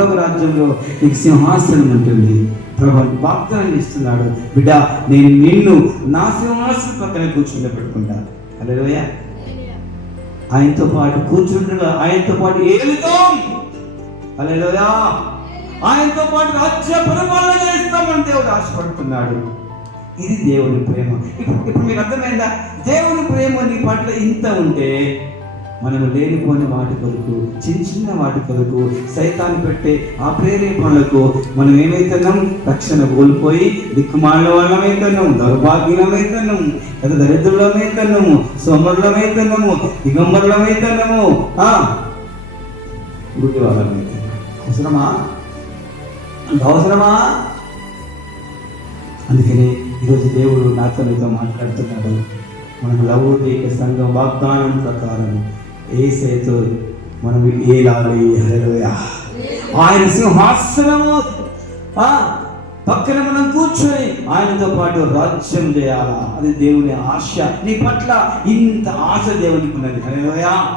పరలోక రాజ్యంలో నీకు సింహాసనం ఉంటుంది. ప్రభు వాగ్దానం ఇస్తున్నాడు, బిడ్డ నేను నిన్ను నా సింహాసనం పక్కన కూర్చుండబెట్టుకుంటాను. హల్లెలూయా. ఆయనతో పాటు కూర్చుండగా ఆయనతో పాటు ఏలుతాం. హల్లెలూయా. ఆయనతో పాటు రాజ్య పరిపాలన చేస్తామని దేవుడు ఆశపడుతున్నాడు. ఇది దేవుని ప్రేమ. ఇప్పుడు మీకు అర్థమైందా? దేవుని ప్రేమ నీ పట్ల ఇంత ఉంటే మనము లేనిపోయిన వాటి కొరకు, చిన్న చిన్న వాటి కొరకు, సైతాన్ని పెట్టే ఆ ప్రేరేపణలకు మనం ఏమైతున్నాం? రక్షణ కోల్పోయి దిక్కుమాల వాళ్ళమైతున్నాము, దౌర్భాగ్యులమైతున్నాము, లేదా దరిద్రులమైతున్నాము, సోమరులమైతున్నాము, దిగంబరులమైతున్నాము, గుడ్డి వాళ్ళమైతున్నాము. అవసరమా? అవసరమా? అందుకని ఈరోజు దేవుడు నాతో మాట్లాడుతున్నాడు. మనం లవోదిక సంఘం వాగ్దానం ప్రకారం యేసుతో మనం ఏలాలి. హల్లెలూయా. ఆయన సింహాసనము పక్కన మనం కూర్చొని ఆయనతో పాటు రాజ్యం చేయాలా. అది దేవుని ఆశ. నీ పట్ల ఇంత ఆశ దేవునికి ఉన్నది. హల్లెలూయా.